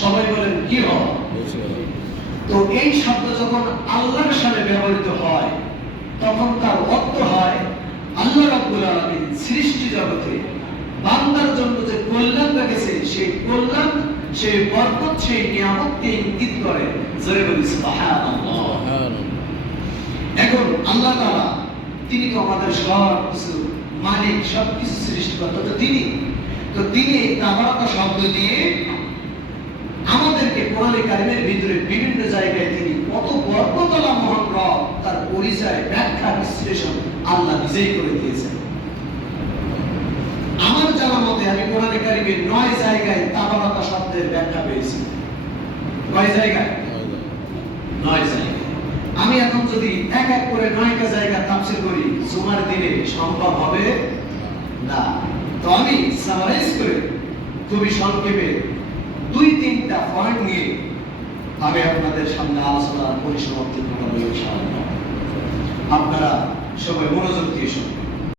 সবাই বলেন কি হওয়া। তো এই শব্দ যখন আল্লাহর সাথে ব্যবহৃত হয় তখন তার অর্থ হয় আল্লাহ রাব্বুল আলামিন সৃষ্টি জগতে বান্দার জন্য যে কল্যাণ রেখেছে সেই কল্যাণ, সেই বরকত, সেই নিয়ামতকে ইঙ্গিত করে। জোরে বলি সুবহানাল্লাহ। এখন আল্লাহ তাআলা তিনি তো আমাদের সব কিছু মালিক, সবকিছু সৃষ্টিকর্তা তো তিনি। তো তিনি তাবারাকা শব্দ দিয়ে আমাদেরকে কোরআনে কারিমের ভিতরে বিভিন্ন জায়গায় তিনি কত বরকতওয়ালা মহান রব তার পরিচয়, ব্যাখ্যা, বিশ্লেষণ আল্লাহ নিজেই করে দিয়েছেন। আমার জানা মতে আমি কোরআনে কারিমের 9 জায়গায় তাবারাকা শব্দের ব্যাখ্যা পেয়েছি। কয় জায়গায়? 9 জায়গায়। আমি এখন যদি এক এক করে 9টা জায়গা তাফসীর করি জুমার দিনে সম্ভব হবে না। তো আমি সামারাইজ করে খুবই সংক্ষেপে 2-3টা পয়েন্ট নিয়ে আমি আপনাদের সামনে আলোচনার পরিসমাপ্তি ঘটাবো ইনশাআল্লাহ। আপনারা সবাই মনোযোগ দিয়ে শুনুন।